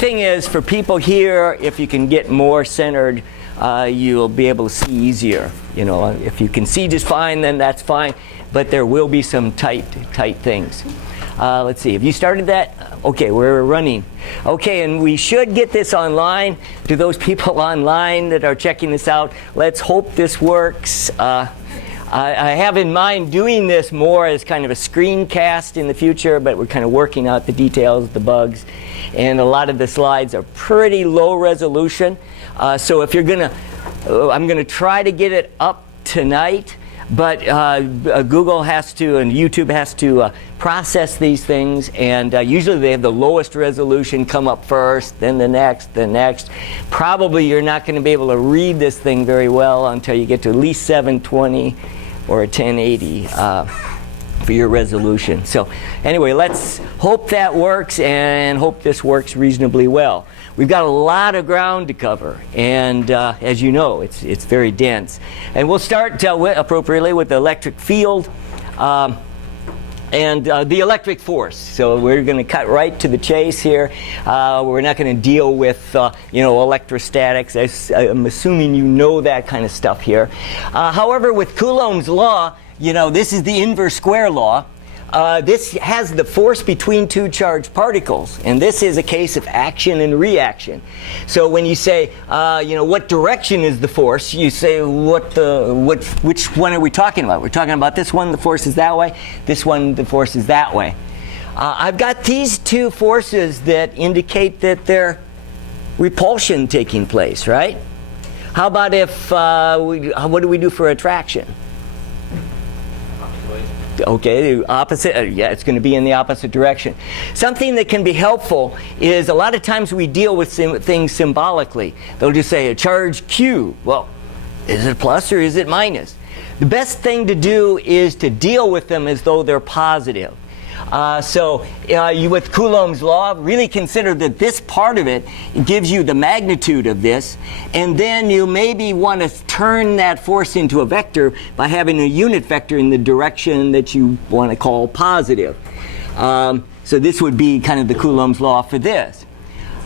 thing is, for people here, if you can get more centered, you'll be able to see easier. You know, if you can see just fine, then that's fine. But there will be some tight things. Let's see. Have you started that? Okay, we're running. Okay, and we should get this online. To those people online that are checking this out, let's hope this works. I have in mind doing this more as kind of a screencast in the future, but we're kind of working out the details, the bugs. And a lot of the slides are pretty low resolution. So if you're gonna, I'm gonna try to get it up tonight, but Google has to and YouTube has to process these things, and usually they have the lowest resolution come up first, then the next, the next. Probably you're not going to be able to read this thing very well until you get to at least 720 or a 1080 for your resolution. So anyway, let's hope that works and hope this works reasonably well. We've got a lot of ground to cover, and as you know, it's very dense. And we'll start appropriately with the electric field and the electric force. So we're going to cut right to the chase here. We're not going to deal with you know, electrostatics. I'm assuming you know that kind of stuff here. However, with Coulombs law, you know, this is the inverse square law. This has the force between two charged particles, and this is a case of action and reaction. So when you say, you know, what direction is the force, you say, which one are we talking about? We're talking about this one, the force is that way. This one, the force is that way. I've got these two forces that indicate that there's repulsion taking place, right? How about if, what do we do for attraction? Okay, the opposite, yeah, it's going to be in the opposite direction. Something that can be helpful is a lot of times we deal with things symbolically. They'll just say a charge Q. Well, is it plus or is it minus? The best thing to do is to deal with them as though they're positive. So you, with Coulombs law, really consider that this part of it gives you the magnitude of this, and then you maybe want to turn that force into a vector by having a unit vector in the direction that you want to call positive. So this would be kind of the Coulombs law for this.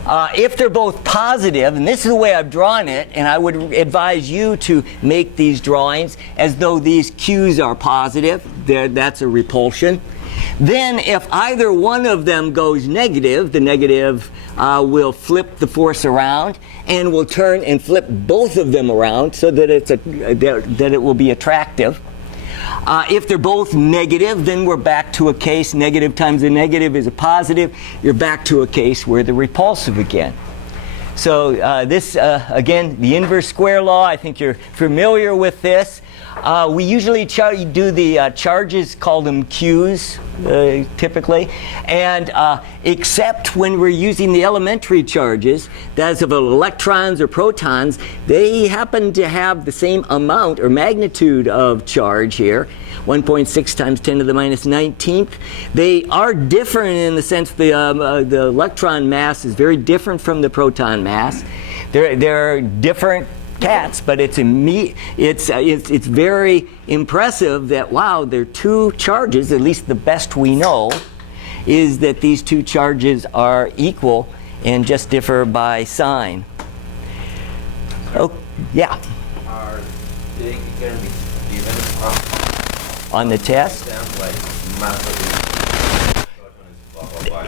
If they're both positive, and this is the way I've drawn it, and I would advise you to make these drawings as though these Q's are positive. That's a repulsion. Then if either one of them goes negative, the negative will flip the force around and will turn and flip both of them around so that that it will be attractive. If they're both negative, then we're back to a case, negative times a negative is a positive. You're back to a case where they're repulsive again. So this, again, the inverse square law, I think you're familiar with this. We usually do the charges, call them Q's, typically, and except when we're using the elementary charges, that's of electrons or protons, they happen to have the same amount or magnitude of charge here, 1.6 times 10 to the minus 19th. They are different in the sense the electron mass is very different from the proton mass. They're different cats, but it's very impressive that, wow, there are two charges, at least the best we know, is that these two charges are equal and just differ by sign. Oh, yeah? Are they going to be given on the test? Like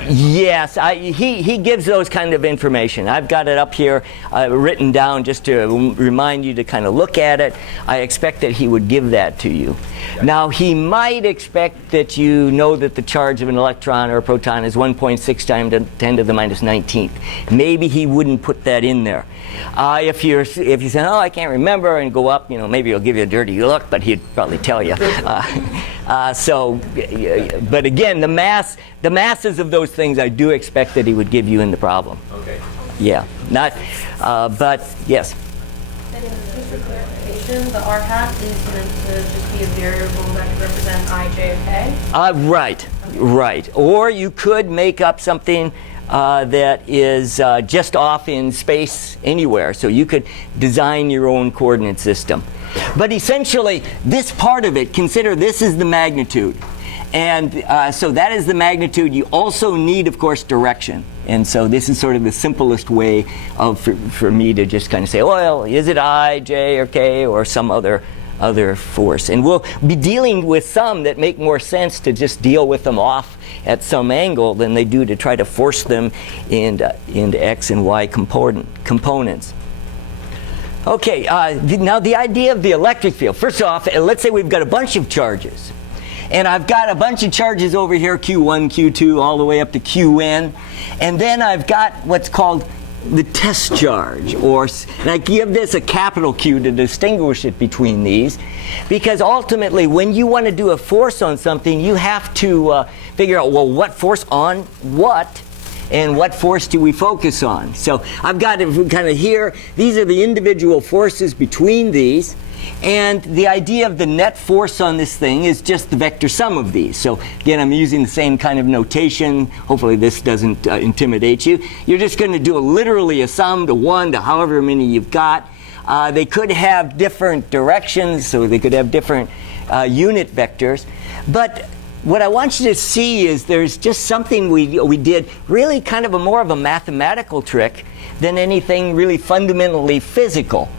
Yes, he gives those kind of information. I've got it up here written down just to remind you to kind of look at it. I expect that he would give that to you. Yeah. Now, he might expect that you know that the charge of an electron or a proton is 1.6 times 10 to the minus 19th. Maybe he wouldn't put that in there. If you say, oh, I can't remember, and go up, you know, maybe he'll give you a dirty look, but he'd probably tell you. But again, the masses of those things, I do expect that he would give you in the problem. Okay. Yeah, not, but yes. And just for clarification, the r hat is meant to just be a variable that could represent I, j, or k? Right, right. Or you could make up something that is just off in space anywhere. So you could design your own coordinate system. But essentially, this part of it, consider this is the magnitude. And so that is the magnitude. You also need, of course, direction. And so this is sort of the simplest way for me to just kind of say, well, is it I, J, or K, or some other force? And we'll be dealing with some that make more sense to just deal with them off at some angle than they do to try to force them into X and Y components. Okay, now the idea of the electric field. First off, let's say we've got a bunch of charges. And I've got a bunch of charges over here, Q1, Q2, all the way up to Qn. And then I've got what's called the test charge, and I give this a capital Q to distinguish it between these, because ultimately when you want to do a force on something, you have to figure out, well, what force on what, and what force do we focus on? So I've got it kind of here. These are the individual forces between these. And the idea of the net force on this thing is just the vector sum of these. So again, I'm using the same kind of notation. Hopefully this doesn't intimidate you. You're just going to do literally a sum to 1 to however many you've got. They could have different directions, so they could have different unit vectors. But what I want you to see is there's just something we did, really kind of more of a mathematical trick than anything really fundamentally physical.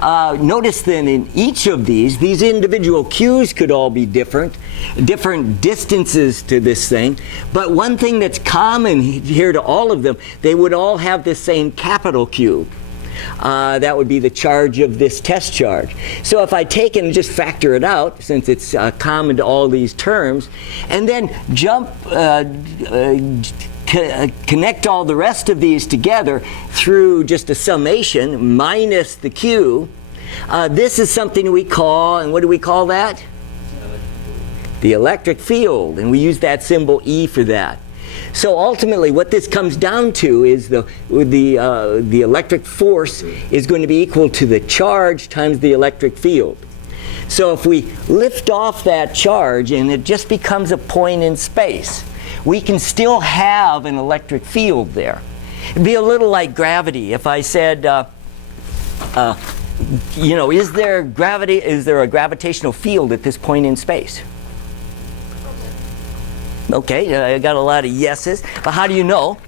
Notice then in each of these individual Q's could all be different distances to this thing, but one thing that's common here to all of them, they would all have the same capital Q. That would be the charge of this test charge. So if I take and just factor it out, since it's common to all these terms, and then connect all the rest of these together through just a summation minus the Q. This is something we call, and what do we call that? The electric field, and we use that symbol E for that. So ultimately what this comes down to is the electric force is going to be equal to the charge times the electric field. So if we lift off that charge and it just becomes a point in space, we can still have an electric field there. It'd be a little like gravity. If I said, is there a gravitational field at this point in space? Okay, I got a lot of yeses, but how do you know?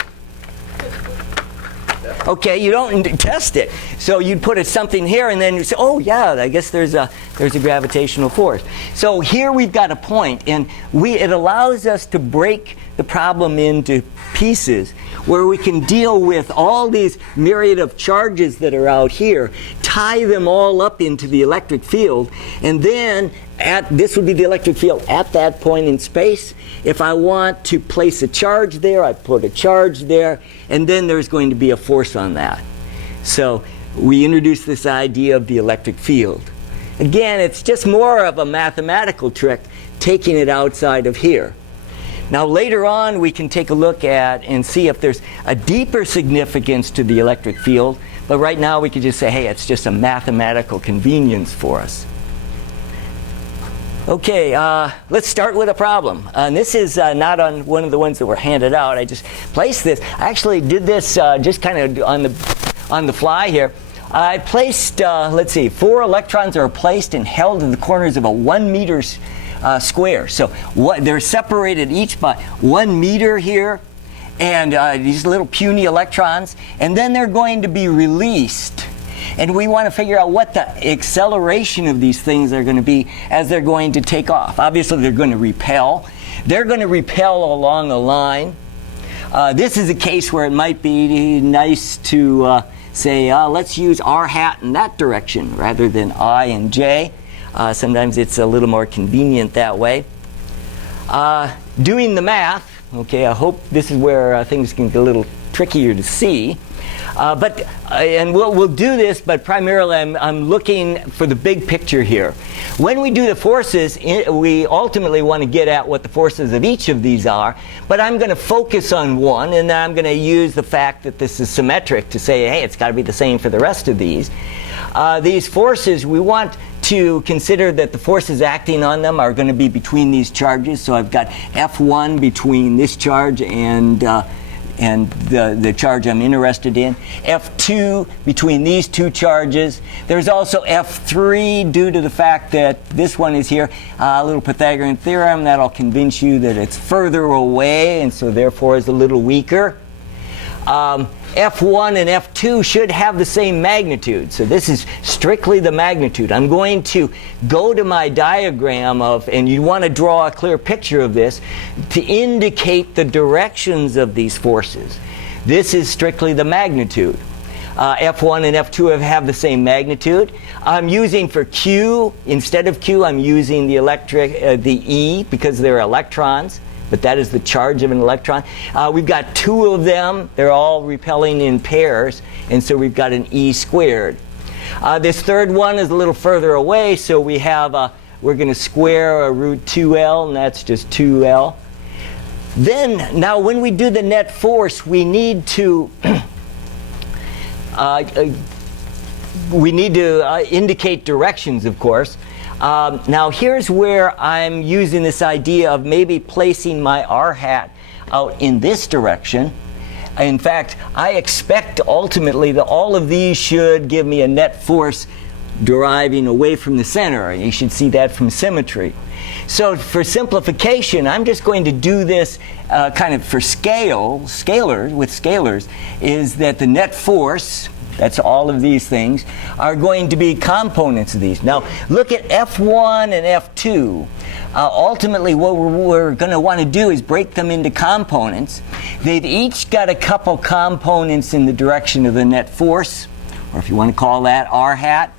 Okay, you don't test it. So you'd put something here and then you say, oh yeah, I guess there's a gravitational force. So here we've got a point, and it allows us to break the problem into pieces where we can deal with all these myriad of charges that are out here, tie them all up into the electric field, and then this would be the electric field at that point in space. If I want to place a charge there, I put a charge there, and then there's going to be a force on that. So we introduce this idea of the electric field. Again, it's just more of a mathematical trick, taking it outside of here. Now later on we can take a look at and see if there's a deeper significance to the electric field, but right now we could just say, hey, it's just a mathematical convenience for us. Okay, let's start with a problem. And this is not on one of the ones that were handed out. I just placed this. I actually did this just kind of on the fly here. I placed, let's see, 4 electrons are placed and held in the corners of a 1 meter square. So they're separated each by 1 meter here, and these little puny electrons, and then they're going to be released. And we want to figure out what the acceleration of these things are going to be as they're going to take off. Obviously, they're going to repel. They're going to repel along a line. This is a case where it might be nice to say, let's use R hat in that direction rather than I and J. Sometimes it's a little more convenient that way. Doing the math, okay, I hope this is where things can get a little trickier to see. And we'll do this, but primarily I'm looking for the big picture here. When we do the forces, we ultimately want to get at what the forces of each of these are, but I'm going to focus on one, and then I'm going to use the fact that this is symmetric to say, hey, it's got to be the same for the rest of these. These forces, we want to consider that the forces acting on them are going to be between these charges. So I've got F1 between this charge and the charge I'm interested in. F2 between these two charges. There's also F3 due to the fact that this one is here. A little Pythagorean theorem that'll convince you that it's further away and so therefore is a little weaker. F1 and F2 should have the same magnitude. So this is strictly the magnitude. I'm going to go to my diagram of, and you want to draw a clear picture of this, to indicate the directions of these forces. This is strictly the magnitude. F1 and F2 have the same magnitude. I'm using for Q, instead of Q, I'm using the E because they're electrons, but that is the charge of an electron. We've got two of them. They're all repelling in pairs, and so we've got an E squared. This third one is a little further away, so we have we're going to square a root 2L, and that's just 2L. Then, now when we do the net force, we need to indicate directions, of course. Now here's where I'm using this idea of maybe placing my r hat out in this direction. In fact, I expect ultimately that all of these should give me a net force deriving away from the center. You should see that from symmetry. So for simplification, I'm just going to do this kind of for scalars, is that the net force, that's all of these things, are going to be components of these. Now, look at F1 and F2. Ultimately, what we're going to want to do is break them into components. They've each got a couple components in the direction of the net force, or if you want to call that r hat.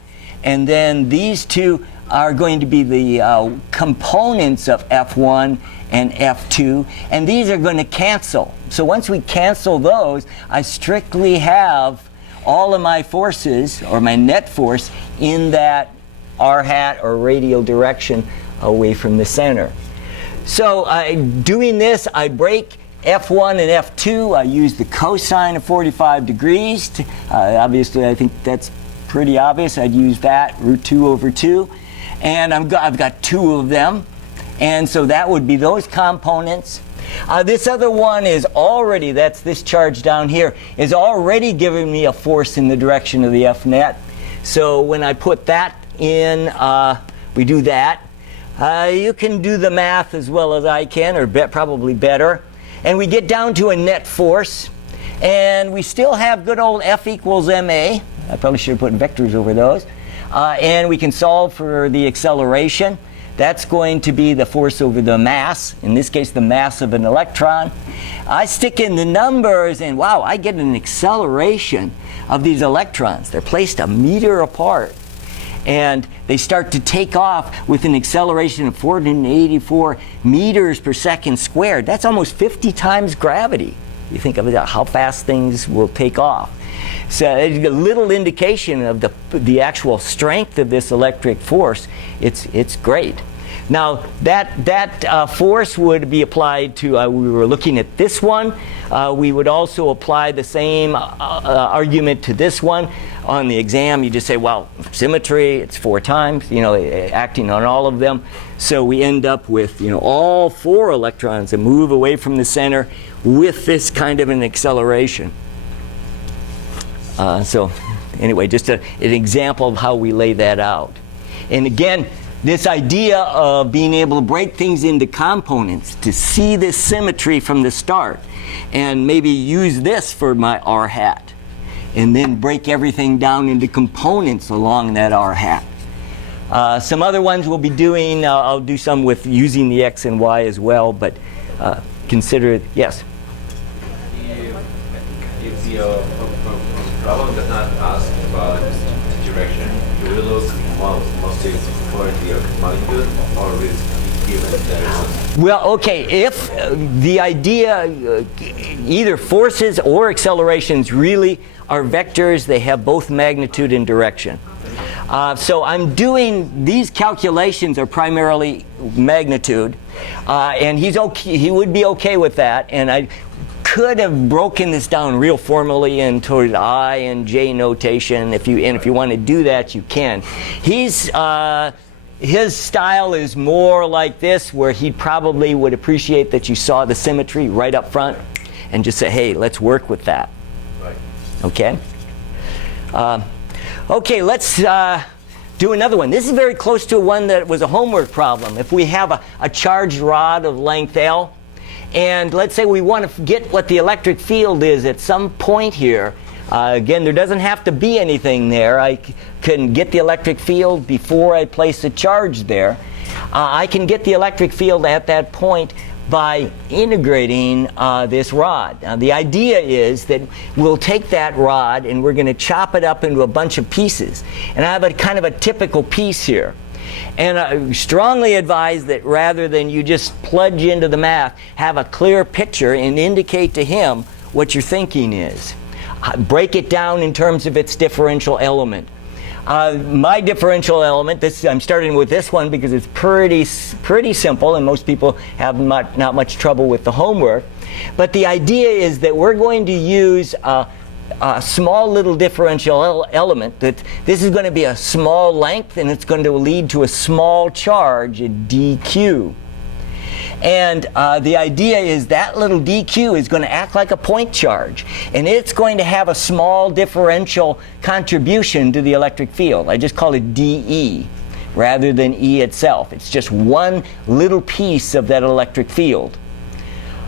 And then these two are going to be the components of F1 and F2, and these are going to cancel. So once we cancel those, I strictly have all of my forces, or my net force, in that r hat or radial direction away from the center. So doing this, I break F1 and F2. I use the cosine of 45 degrees. Obviously, I think that's pretty obvious. I'd use that, root 2 over 2. And I've got two of them. And so that would be those components. This other one is already, that's this charge down here, is already giving me a force in the direction of the F net. So when I put that in, we do that. You can do the math as well as I can, or probably better. And we get down to a net force. And we still have good old F equals ma. I probably should have put vectors over those. And we can solve for the acceleration. That's going to be the force over the mass, in this case the mass of an electron. I stick in the numbers and wow, I get an acceleration of these electrons. They're placed a meter apart. And they start to take off with an acceleration of 484 meters per second squared. That's almost 50 times gravity. You think of how fast things will take off. So a little indication of the actual strength of this electric force. It's great. Now that force would be applied to, we were looking at this one. We would also apply the same argument to this one. On the exam, you just say, well, symmetry, it's 4 times, acting on all of them. So we end up with, all 4 electrons that move away from the center with this kind of an acceleration. So anyway, just an example of how we lay that out. And again, this idea of being able to break things into components, to see this symmetry from the start, and maybe use this for my r hat, and then break everything down into components along that r hat. Some other ones we'll be doing, I'll do some with using the x and y as well, but consider it, yes? If the problem does not ask about direction, you will look mostly for the magnitude or risk given direction. Well, okay, if the idea, either forces or accelerations really are vectors, they have both magnitude and direction. So I'm doing, these calculations are primarily magnitude, and he would be okay with that, and I could have broken this down real formally into I and J notation. If you want to do that, you can. His style is more like this, where he probably would appreciate that you saw the symmetry right up front and just say, hey, let's work with that. Right. Okay? Okay, let's do another one. This is very close to one that was a homework problem. If we have a charged rod of length L, And let's say we want to get what the electric field is at some point here. Again, there doesn't have to be anything there. I can get the electric field before I place a charge there. I can get the electric field at that point by integrating this rod. Now, the idea is that we'll take that rod and we're going to chop it up into a bunch of pieces. And I have a kind of a typical piece here. And I strongly advise that rather than you just plunge into the math, have a clear picture and indicate to him what your thinking is. Break it down in terms of its differential element. My differential element, I'm starting with this one because it's pretty simple and most people have not much trouble with the homework. But the idea is that we're going to use a small little differential element. That this is going to be a small length and it's going to lead to a small charge at dq. And the idea is that little dq is going to act like a point charge. And it's going to have a small differential contribution to the electric field. I just call it dE rather than E itself. It's just one little piece of that electric field.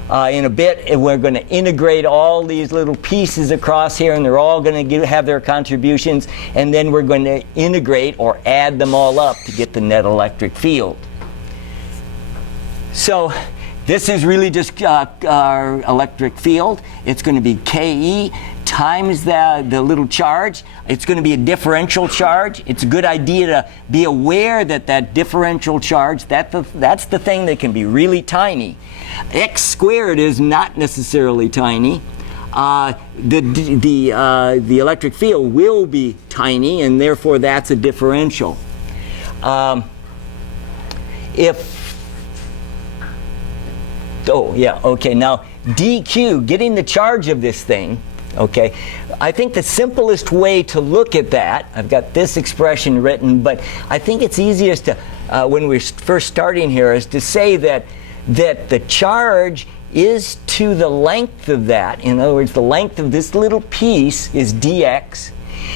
In a bit, we're going to integrate all these little pieces across here, and they're all going to have their contributions. And then we're going to integrate or add them all up to get the net electric field. So this is really just our electric field. It's going to be Ke times the little charge. It's going to be a differential charge. It's a good idea to be aware that that differential charge, that's the thing that can be really tiny. X squared is not necessarily tiny. The electric field will be tiny, and therefore that's a differential. Now dq, getting the charge of this thing, okay, I think the simplest way to look at that, I've got this expression written, but I think it's easiest to, when we're first starting here, is to say that the charge is to the length of that. In other words, the length of this little piece is dx,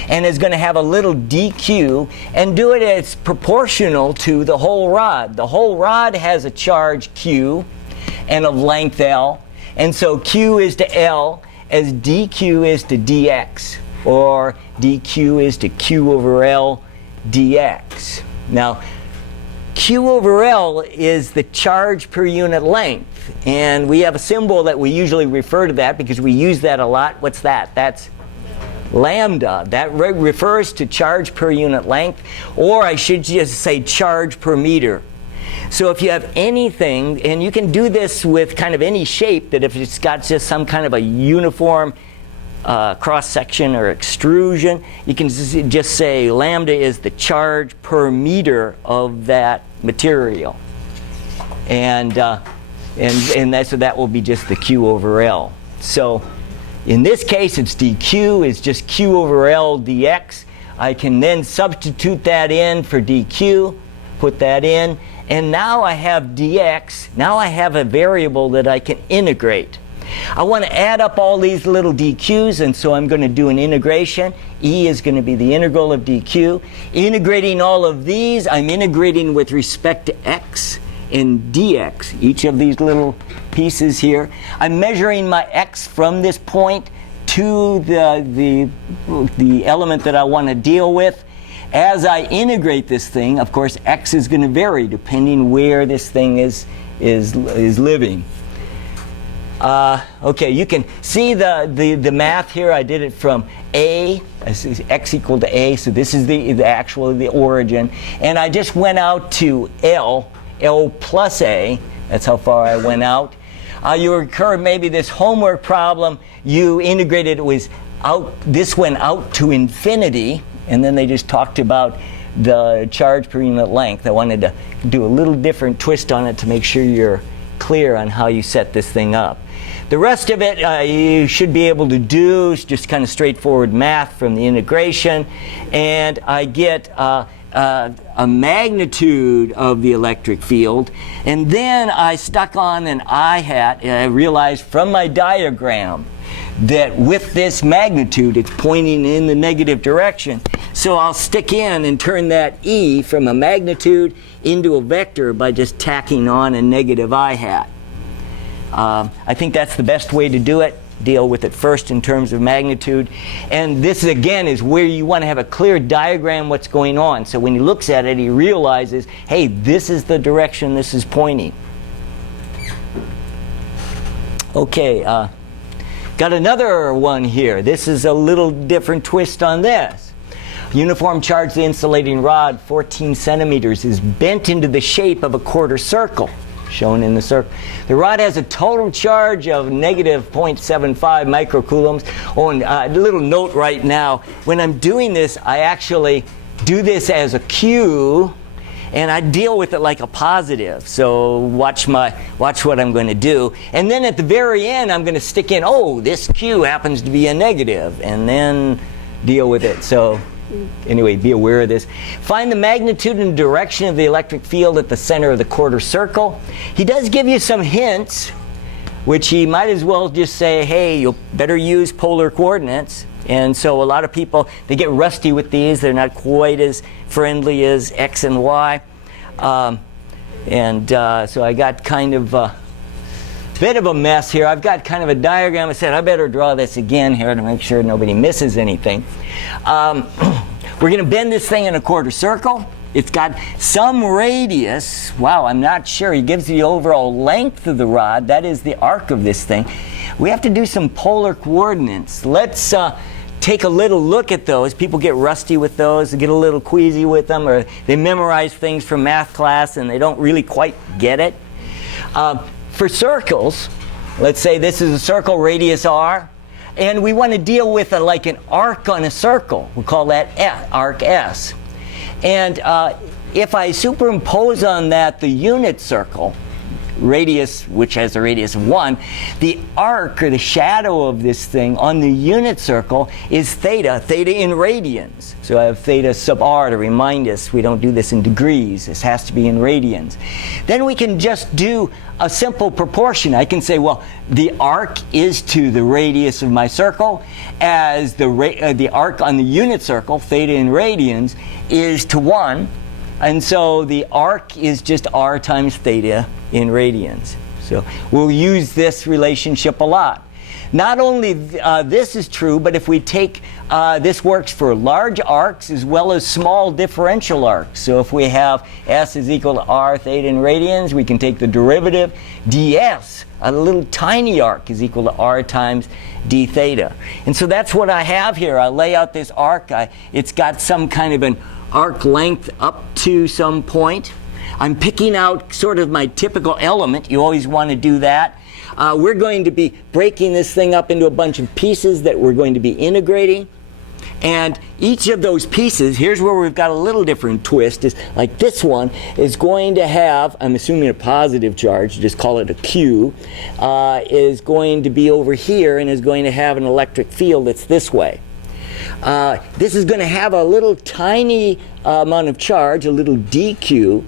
and is going to have a little dq, and do it as proportional to the whole rod. The whole rod has a charge q, and of length L, and so Q is to L as dQ is to dx, or dQ is to Q over L dx. Now, Q over L is the charge per unit length, and we have a symbol that we usually refer to that because we use that a lot. What's that? That's lambda. That refers to charge per unit length, or I should just say charge per meter. So if you have anything, and you can do this with kind of any shape, that if it's got just some kind of a uniform cross-section or extrusion, you can just say lambda is the charge per meter of that material. And so that will be just the Q over L. So in this case, it's dQ is just Q over L dx. I can then substitute that in for dQ, put that in, and now I have dx. Now I have a variable that I can integrate. I want to add up all these little dq's, and so I'm going to do an integration. E is going to be the integral of dq. Integrating all of these, I'm integrating with respect to x and dx, each of these little pieces here. I'm measuring my x from this point to the element that I want to deal with. As I integrate this thing, of course, x is going to vary depending where this thing is living. Okay, you can see the math here. I did it from a, x equal to a, so this is the origin. And I just went out to L plus a. That's how far I went out. You recur maybe this homework problem, you integrated, it was out, this went out to infinity. And then they just talked about the charge per unit length. I wanted to do a little different twist on it to make sure you're clear on how you set this thing up. The rest of it you should be able to do. It's just kind of straightforward math from the integration. And I get a magnitude of the electric field. And then I stuck on an I hat, and I realized from my diagram that with this magnitude, it's pointing in the negative direction. So I'll stick in and turn that E from a magnitude into a vector by just tacking on a negative I hat. I think that's the best way to do it. Deal with it first in terms of magnitude. And this, again, is where you want to have a clear diagram what's going on. So when he looks at it, he realizes, hey, this is the direction this is pointing. Okay, got another one here. This is a little different twist on this. Uniform charge of the insulating rod, 14 centimeters, is bent into the shape of a quarter circle, shown in the circle. The rod has a total charge of negative 0.75 microcoulombs. Oh, and a little note right now, when I'm doing this, I actually do this as a Q, and I deal with it like a positive. So watch what I'm going to do. And then at the very end, I'm going to stick in, oh, this Q happens to be a negative, and then deal with it. So anyway, be aware of this. Find the magnitude and direction of the electric field at the center of the quarter circle. He does give you some hints, which he might as well just say, hey, you'll better use polar coordinates. And so a lot of people, they get rusty with these. They're not quite as friendly as X and Y. So I got kind of a bit of a mess here. I've got kind of a diagram. I said I better draw this again here to make sure nobody misses anything. We're going to bend this thing in a quarter circle. It's got some radius. Wow, I'm not sure. He gives the overall length of the rod. That is the arc of this thing. We have to do some polar coordinates. Let's take a little look at those. People get rusty with those. They get a little queasy with them, or they memorize things from math class and they don't really quite get it. For circles, let's say this is a circle, radius r, and we want to deal with like an arc on a circle. We'll call that arc S. And if I superimpose on that the unit circle, radius, which has a radius of 1, the arc, or the shadow of this thing on the unit circle is theta in radians. So I have theta sub r to remind us we don't do this in degrees. This has to be in radians. Then we can just do a simple proportion. I can say, well, the arc is to the radius of my circle, as the arc on the unit circle, theta in radians, is to 1. And so the arc is just r times theta in radians. So we'll use this relationship a lot. Not only this is true, but if we take, this works for large arcs as well as small differential arcs. So if we have S is equal to r theta in radians, we can take the derivative. ds, a little tiny arc, is equal to r times d theta. And so that's what I have here. I lay out this arc. It's got some kind of an arc length up to some point. I'm picking out sort of my typical element. You always want to do that. We're going to be breaking this thing up into a bunch of pieces that we're going to be integrating. And each of those pieces, here's where we've got a little different twist, is like this one is going to have, I'm assuming a positive charge, just call it a Q, is going to be over here and is going to have an electric field that's this way. This is going to have a little tiny amount of charge, a little dq,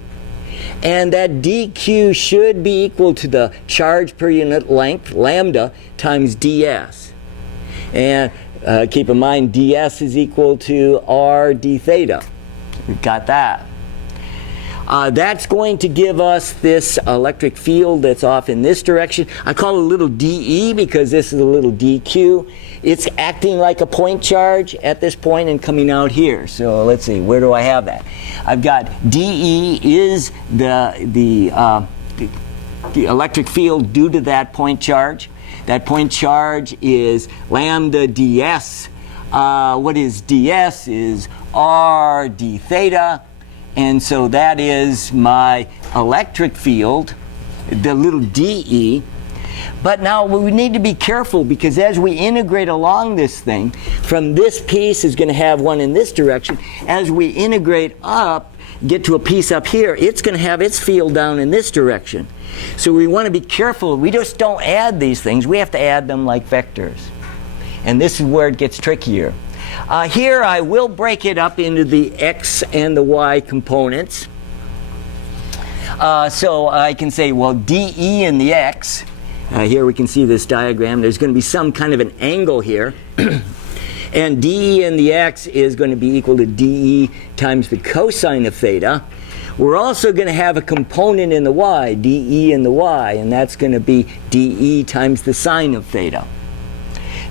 and that dq should be equal to the charge per unit length, lambda, times ds. And keep in mind, ds is equal to r d theta. We've got that. That's going to give us this electric field that's off in this direction. I call it a little dE because this is a little dQ. It's acting like a point charge at this point and coming out here. So let's see, where do I have that? I've got dE is the electric field due to that point charge. That point charge is lambda ds. What is ds is r d theta. And so that is my electric field, the little dE. But now we need to be careful, because as we integrate along this thing, from this piece is going to have one in this direction. As we integrate up, get to a piece up here, it's going to have its field down in this direction. So we want to be careful. We just don't add these things. We have to add them like vectors. And this is where it gets trickier. Here I will break it up into the x and the y components. So I can say, well, dE in the x, here we can see this diagram, there's going to be some kind of an angle here. And dE in the x is going to be equal to dE times the cosine of theta. we're also going to have a component in the y, dE in the y, and that's going to be dE times the sine of theta.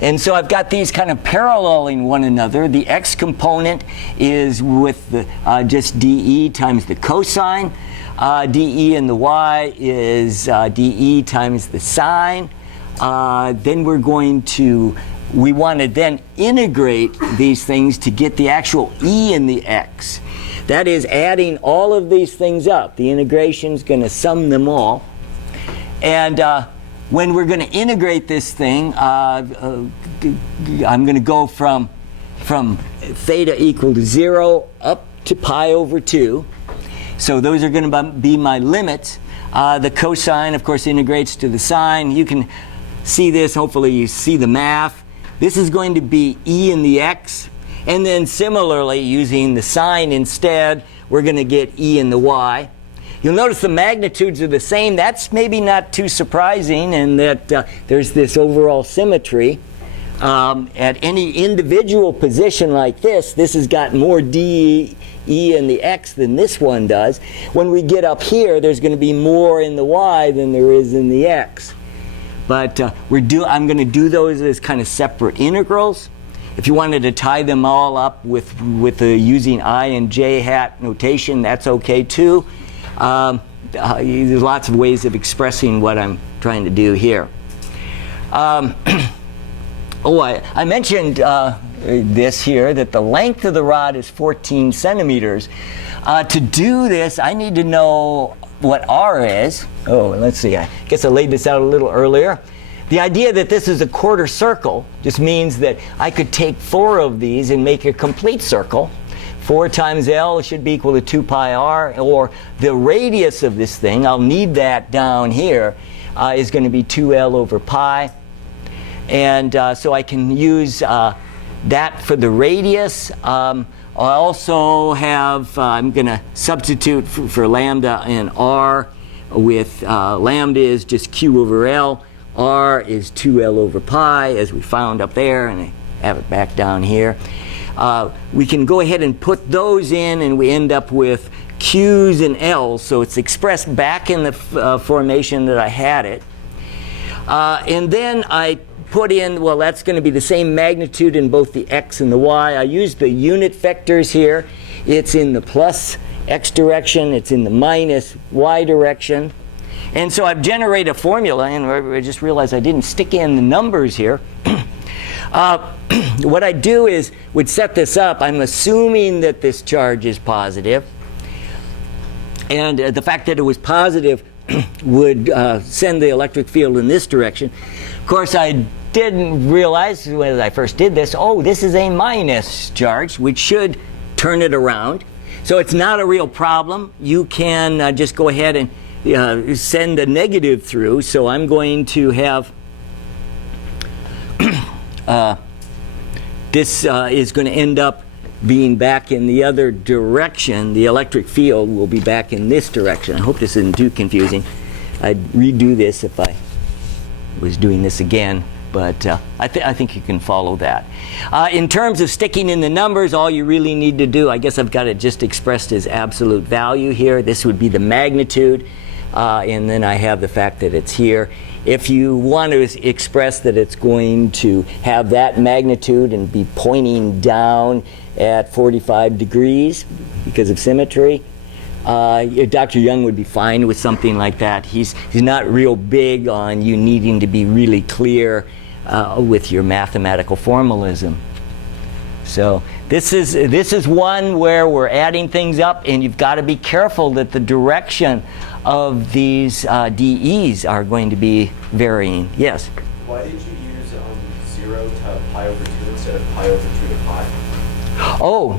And so I've got these kind of paralleling one another. The x component is with the, just dE times the cosine. dE in the y is dE times the sine. Then we're going to, we want to then integrate these things to get the actual e in the x. That is adding all of these things up. The integration is going to sum them all. And when we're going to integrate this thing, I'm going to go from theta equal to 0 up to pi over 2. So those are going to be my limits. The cosine, of course, integrates to the sine. You can see this. Hopefully you see the math. This is going to be e in the x. And then similarly, using the sine instead, we're going to get e in the y. You'll notice the magnitudes are the same. That's maybe not too surprising in that there's this overall symmetry. At any individual position like this has got more d e in the x than this one does. When we get up here, there's going to be more in the y than there is in the x. But I'm going to do those as kind of separate integrals. If you wanted to tie them all up with using I and j hat notation, that's okay too. There's lots of ways of expressing what I'm trying to do here. I mentioned this here, that the length of the rod is 14 centimeters. To do this, I need to know what r is. Oh, let's see, I guess I laid this out a little earlier. The idea that this is a quarter circle just means that I could take 4 of these and make a complete circle. 4 times L should be equal to 2 pi r, or the radius of this thing, I'll need that down here, is going to be 2L over pi. And so I can use that for the radius. I also have, I'm going to substitute for lambda and r with lambda is just q over L. R is 2L over pi, as we found up there, and I have it back down here. We can go ahead and put those in, and we end up with Q's and L's, so it's expressed back in the formation that I had it. And then I put in, well, that's going to be the same magnitude in both the x and the y. I used the unit vectors here. It's in the plus x direction, it's in the minus y direction. And so I've generated a formula, and I just realized I didn't stick in the numbers here. What I do is, would set this up, I'm assuming that this charge is positive. And the fact that it was positive would send the electric field in this direction. Of course, I didn't realize when I first did this, oh, this is a minus charge, which should turn it around. So it's not a real problem. You can just go ahead and send a negative through. So I'm going to have this is going to end up being back in the other direction. The electric field will be back in this direction. I hope this isn't too confusing. I'd redo this if I was doing this again, but I think you can follow that. In terms of sticking in the numbers, all you really need to do, I guess I've got it just expressed as absolute value here. This would be the magnitude, and then I have the fact that it's here. If you want to express that it's going to have that magnitude and be pointing down at 45 degrees because of symmetry, Dr. Young would be fine with something like that. He's not real big on you needing to be really clear with your mathematical formalism. So this is one where we're adding things up, and you've got to be careful that the direction of these DEs are going to be varying. Yes? Why did you use 0 to pi over 2 instead of pi over 2 to pi? Oh,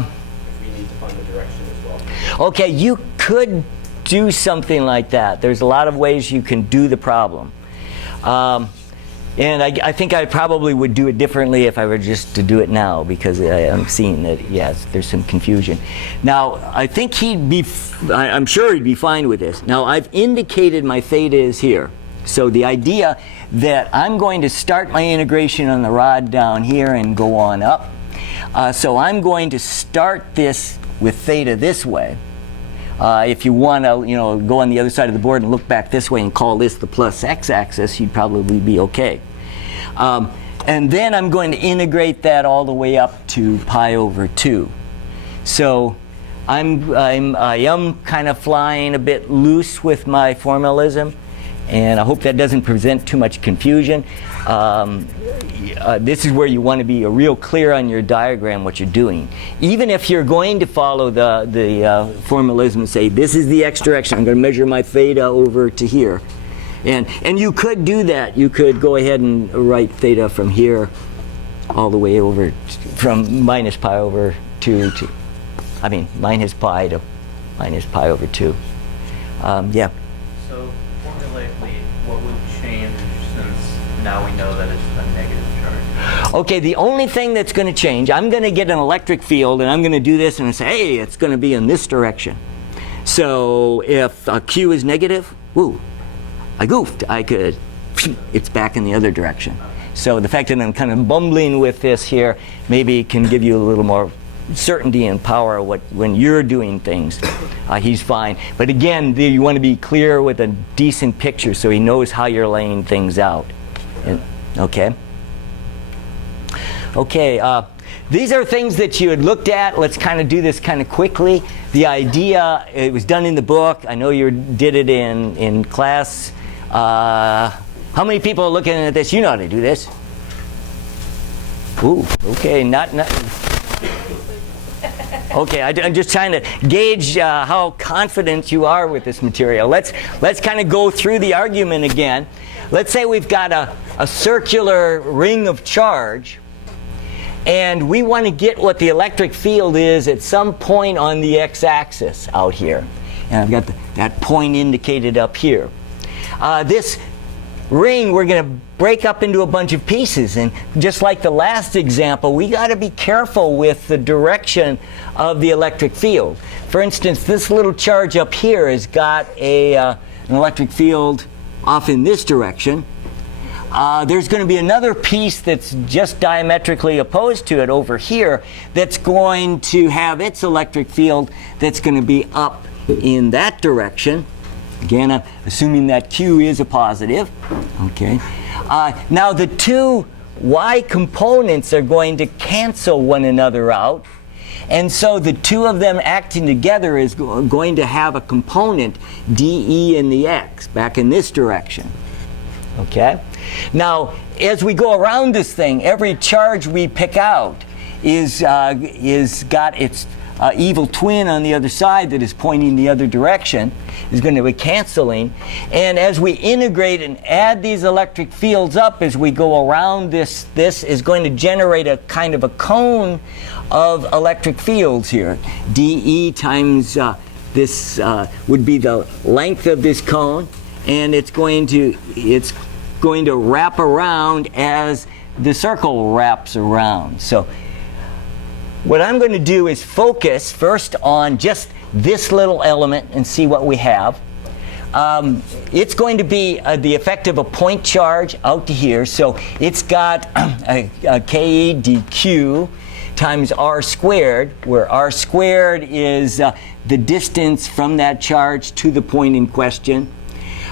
If we need to find the direction as well. okay, you could do something like that. There's a lot of ways you can do the problem. And I think I probably would do it differently if I were just to do it now, because I'm seeing that, yes, there's some confusion. Now, I think I'm sure he'd be fine with this. Now, I've indicated my theta is here. So the idea that I'm going to start my integration on the rod down here and go on up. So I'm going to start this with theta this way. If you want to, go on the other side of the board and look back this way and call this the plus x-axis, you'd probably be okay. And then I'm going to integrate that all the way up to pi over 2. So I am kind of flying a bit loose with my formalism, and I hope that doesn't present too much confusion. This is where you want to be real clear on your diagram what you're doing. Even if you're going to follow the formalism and say, this is the x direction, I'm going to measure my theta over to here. And you could do that. You could go ahead and write theta from here all the way over, from minus pi over 2 to, minus pi to minus pi over 2. Yeah. So formulaically, what would change since now we know that it's a negative charge? Okay, the only thing that's going to change, I'm going to get an electric field, and I'm going to do this and say, hey, it's going to be in this direction. So if Q is negative, woo, I goofed. I could, it's back in the other direction. So the fact that I'm kind of bumbling with this here maybe can give you a little more certainty and power when you're doing things. He's fine. But again, you want to be clear with a decent picture so he knows how you're laying things out. Okay? Okay, these are things that you had looked at. Let's kind of do this kind of quickly. The idea, it was done in the book. I know you did it in class. How many people are looking at this? You know how to do this. Ooh, okay, not. Okay, I'm just trying to gauge how confident you are with this material. Let's kind of go through the argument again. Let's say we've got a circular ring of charge, and we want to get what the electric field is at some point on the x-axis out here. And I've got that point indicated up here. This ring we're going to break up into a bunch of pieces, and just like the last example, we got to be careful with the direction of the electric field. For instance, this little charge up here has got an electric field off in this direction. There's going to be another piece that's just diametrically opposed to it over here that's going to have its electric field that's going to be up in that direction. Again, I'm assuming that Q is a positive. Okay. Now the two y components are going to cancel one another out. And so the two of them acting together is going to have a component dE in the x back in this direction. Okay? Now, as we go around this thing, every charge we pick out is got its evil twin on the other side that is pointing the other direction, is going to be canceling. And as we integrate and add these electric fields up as we go around this is going to generate a kind of a cone of electric fields here. dE times this would be the length of this cone, and it's going to wrap around as the circle wraps around. So what I'm going to do is focus first on just this little element and see what we have. It's going to be the effect of a point charge out to here. So it's got a Ke dq times r squared, where r squared is the distance from that charge to the point in question.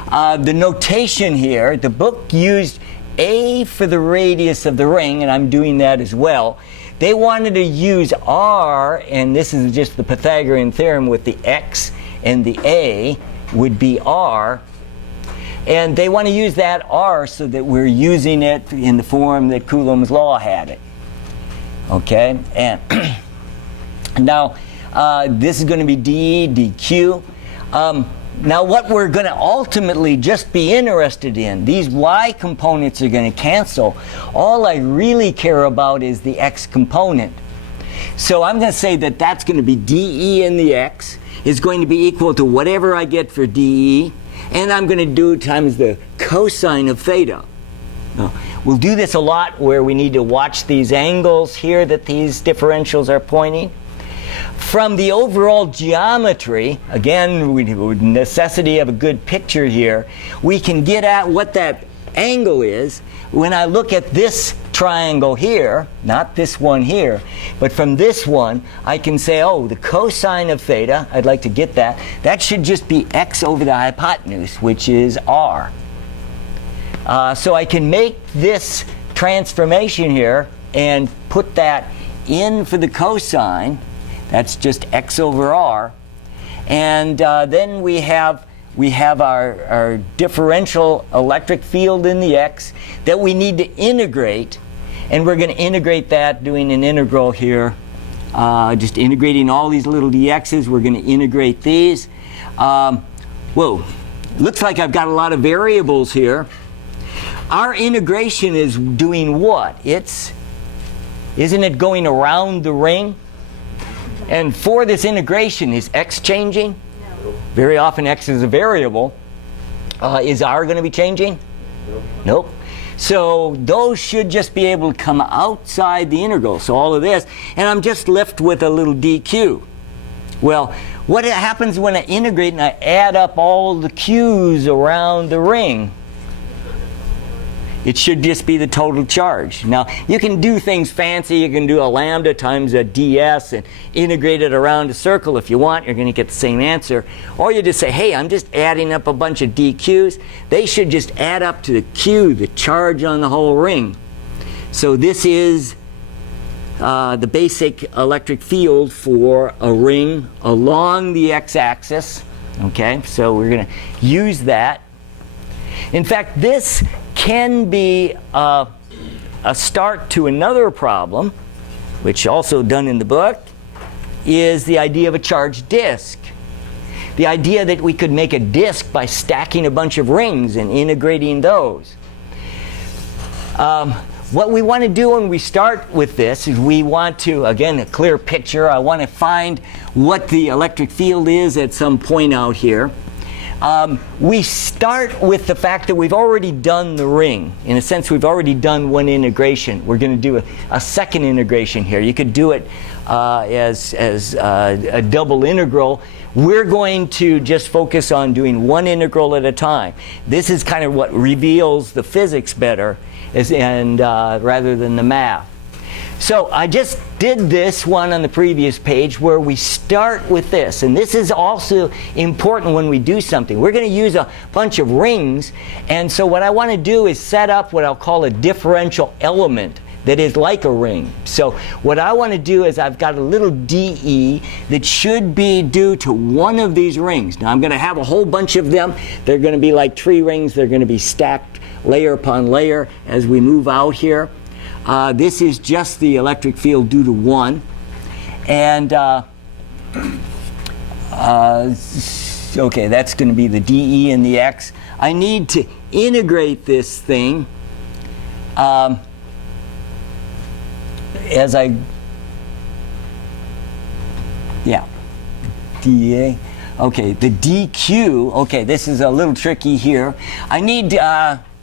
The notation here, the book used a for the radius of the ring, and I'm doing that as well. They wanted to use r, and this is just the Pythagorean theorem with the x and the a would be r. And they want to use that r so that we're using it in the form that Coulombs Law had it. Okay? And now this is going to be dE dq. Now what we're going to ultimately just be interested in, these y components are going to cancel. All I really care about is the x component. So I'm going to say that that's going to be dE in the x is going to be equal to whatever I get for dE, and I'm going to do times the cosine of theta. Now, we'll do this a lot where we need to watch these angles here that these differentials are pointing. From the overall geometry, again, with necessity of a good picture here, we can get at what that angle is when I look at this triangle here, not this one here, but from this one, I can say, oh, the cosine of theta, I'd like to get that, that should just be x over the hypotenuse, which is r. So I can make this transformation here and put that in for the cosine. That's just x over r. And then we have our differential electric field in the x that we need to integrate. And we're going to integrate that doing an integral here. Just integrating all these little dx's. We're going to integrate these. Whoa, looks like I've got a lot of variables here. Our integration is doing what? Isn't it going around the ring? And for this integration, is x changing? No. Very often x is a variable. Is r going to be changing? Nope. Nope. So those should just be able to come outside the integral. So all of this, and I'm just left with a little dq. Well, what happens when I integrate and I add up all the q's around the ring? It should just be the total charge. Now, you can do things fancy. You can do a lambda times a ds and integrate it around a circle if you want. You're going to get the same answer. Or you just say, hey, I'm just adding up a bunch of dq's. They should just add up to the q, the charge on the whole ring. So this is the basic electric field for a ring along the x-axis. Okay, so we're going to use that. In fact, this can be a start to another problem, which also done in the book, is the idea of a charged disk. The idea that we could make a disk by stacking a bunch of rings and integrating those. What we want to do when we start with this is we want to, again, a clear picture. I want to find what the electric field is at some point out here. We start with the fact that we've already done the ring. In a sense, we've already done one integration. We're going to do a second integration here. You could do it as a double integral. We're going to just focus on doing one integral at a time. This is kind of what reveals the physics better, rather than the math. So I just did this one on the previous page where we start with this. And this is also important when we do something. We're going to use a bunch of rings. And so what I want to do is set up what I'll call a differential element that is like a ring. So what I want to do is I've got a little dE that should be due to one of these rings. Now I'm going to have a whole bunch of them. They're going to be like tree rings. They're going to be stacked layer upon layer as we move out here. This is just the electric field due to 1. And, okay, that's going to be the dE and the x. I need to integrate this thing as I, yeah, dA. Okay, the dq, okay, this is a little tricky here. I need,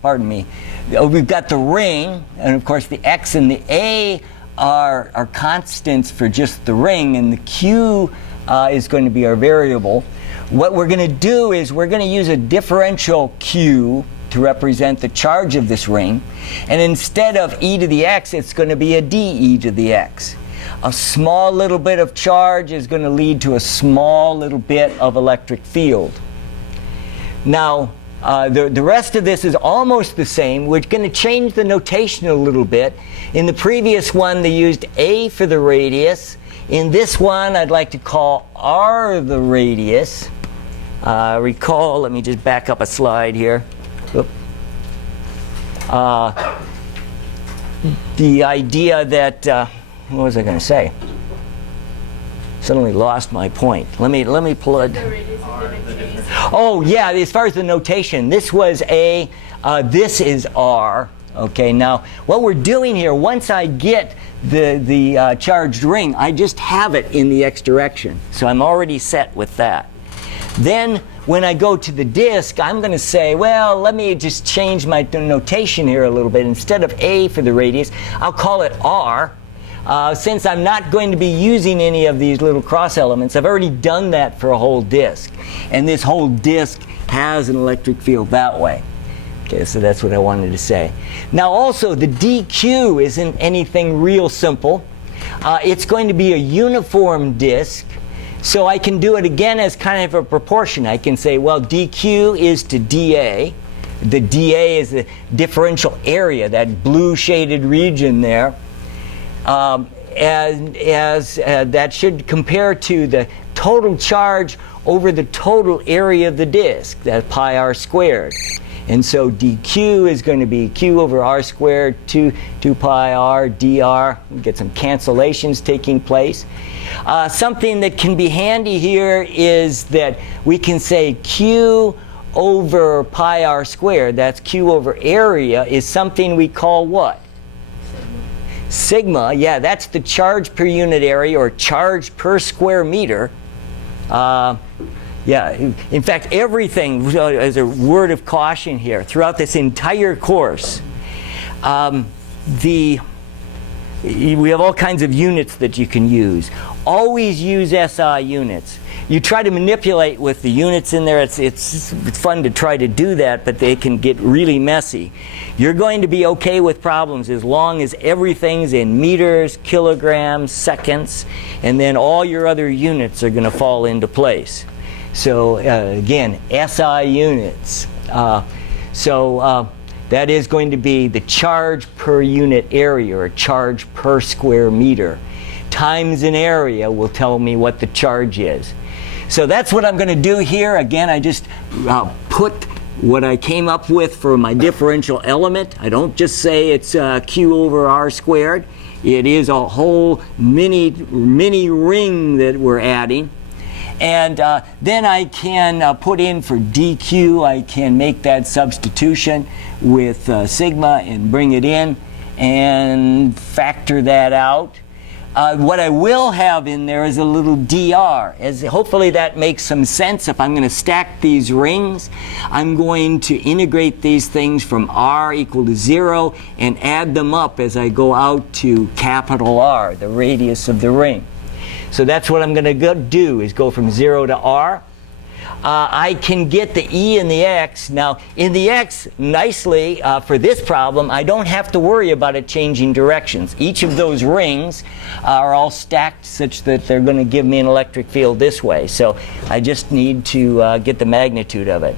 pardon me. We've got the ring, and of course the x and the a are constants for just the ring, and the q is going to be our variable. What we're going to do is we're going to use a differential q to represent the charge of this ring, and instead of e to the x, it's going to be a dE to the x. A small little bit of charge is going to lead to a small little bit of electric field. Now, the rest of this is almost the same. We're going to change the notation a little bit. In the previous one, they used a for the radius. In this one, I'd like to call r the radius. Recall, let me just back up a slide here. The idea that, what was I going to say? Suddenly lost my point. Let me pull it. Oh yeah, as far as the notation, this was a, this is r. Okay, now what we're doing here, once I get the charged ring, I just have it in the x direction. So I'm already set with that. Then when I go to the disk, I'm going to say, well, let me just change my notation here a little bit. Instead of a for the radius, I'll call it r. Since I'm not going to be using any of these little cross elements, I've already done that for a whole disk. And this whole disk has an electric field that way. Okay, so that's what I wanted to say. Now also, the dq isn't anything real simple. It's going to be a uniform disk, so I can do it again as kind of a proportion. I can say, well, dq is to dA. The dA is the differential area, that blue shaded region there. That should compare to the total charge over the total area of the disk, that pi r squared. And so dq is going to be q over r squared, 2 pi r dr. We get some cancellations taking place. Something that can be handy here is that we can say q over pi r squared, that's q over area, is something we call what? Sigma. Yeah, that's the charge per unit area, or charge per square meter. Yeah, in fact, everything, as a word of caution here, throughout this entire course, we have all kinds of units that you can use. Always use SI units. You try to manipulate with the units in there. It's fun to try to do that, but they can get really messy. You're going to be okay with problems as long as everything's in meters, kilograms, seconds, and then all your other units are going to fall into place. So again, SI units. That is going to be the charge per unit area, or charge per square meter. Times an area will tell me what the charge is. So that's what I'm going to do here. Again, I just put what I came up with for my differential element. I don't just say it's q over r squared. It is a whole mini ring that we're adding. And then I can put in for dq, I can make that substitution with sigma and bring it in and factor that out. What I will have in there is a little dr. Hopefully that makes some sense. If I'm going to stack these rings, I'm going to integrate these things from r equal to 0 and add them up as I go out to capital R, the radius of the ring. So that's what I'm going to do, is go from 0 to r. I can get the e and the x. Now, in the x, nicely, for this problem, I don't have to worry about it changing directions. Each of those rings are all stacked such that they're going to give me an electric field this way. So I just need to get the magnitude of it.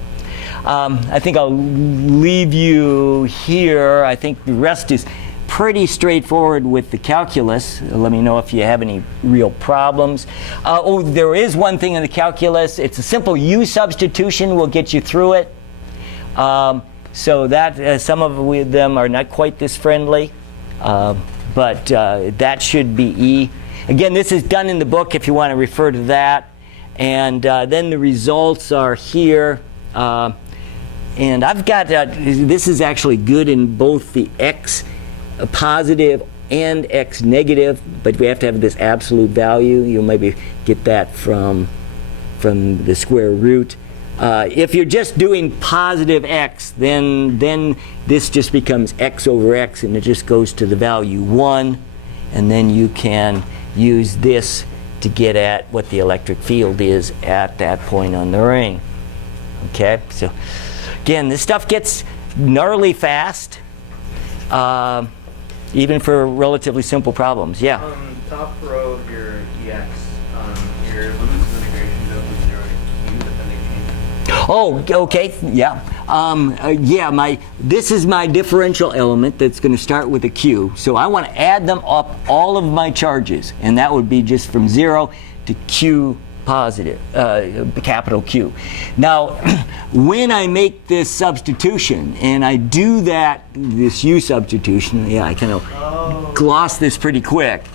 I think I'll leave you here. I think the rest is pretty straightforward with the calculus. Let me know if you have any real problems. Oh, there is one thing in the calculus. It's a simple U substitution will get you through it. So that some of them are not quite this friendly, but that should be E. Again, this is done in the book if you want to refer to that. And then the results are here. And I've got, this is actually good in both the x positive and x negative, but we have to have this absolute value. You'll maybe get that from the square root. If you're just doing positive x, then this just becomes x over x, and it just goes to the value 1, and then you can use this to get at what the electric field is at that point on the ring. Okay, so again, this stuff gets gnarly fast. Even for relatively simple problems. Yeah? Top row of your EX, your limits of integration go from 0 to q, but then they change. Oh, okay, yeah. Yeah, this is my differential element that's going to start with a q. So I want to add them up, all of my charges, and that would be just from 0 to q positive, capital Q. Now, when I make this substitution, and I do this U substitution, yeah, I kind of glossed this pretty quick,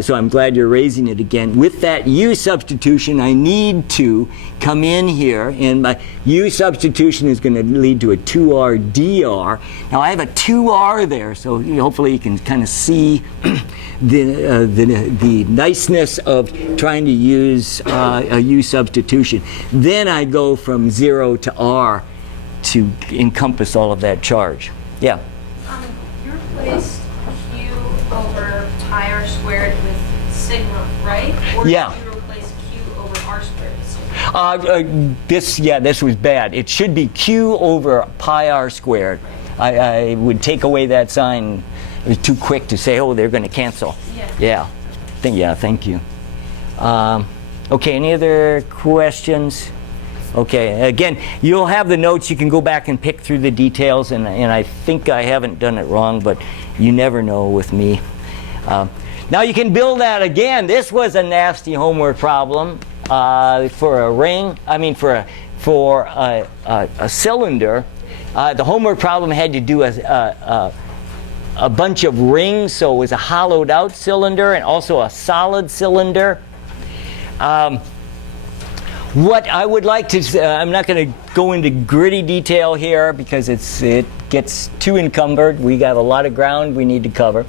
so I'm glad you're raising it again. With that U substitution, I need to come in here, and my U substitution is going to lead to a 2R dr. Now, I have a 2R there, so hopefully you can kind of see the niceness of trying to use a U substitution. Then I go from 0 to R to encompass all of that charge. Yeah? You replaced q over pi r squared with sigma, right? Or Yeah. did you replace q over R squared. This was bad. It should be Q over pi R squared. I would take away that sign. It was too quick to say, oh, they're going to cancel. Yeah. Thank you. Okay, any other questions? Okay, again, you'll have the notes. You can go back and pick through the details, and I think I haven't done it wrong, but you never know with me. Now you can build that again. This was a nasty homework problem for a ring. I mean, for a cylinder. The homework problem had to do a bunch of rings, so it was a hollowed out cylinder and also a solid cylinder. What I would like to, I'm not going to go into gritty detail here because it gets too encumbered. We got a lot of ground we need to cover.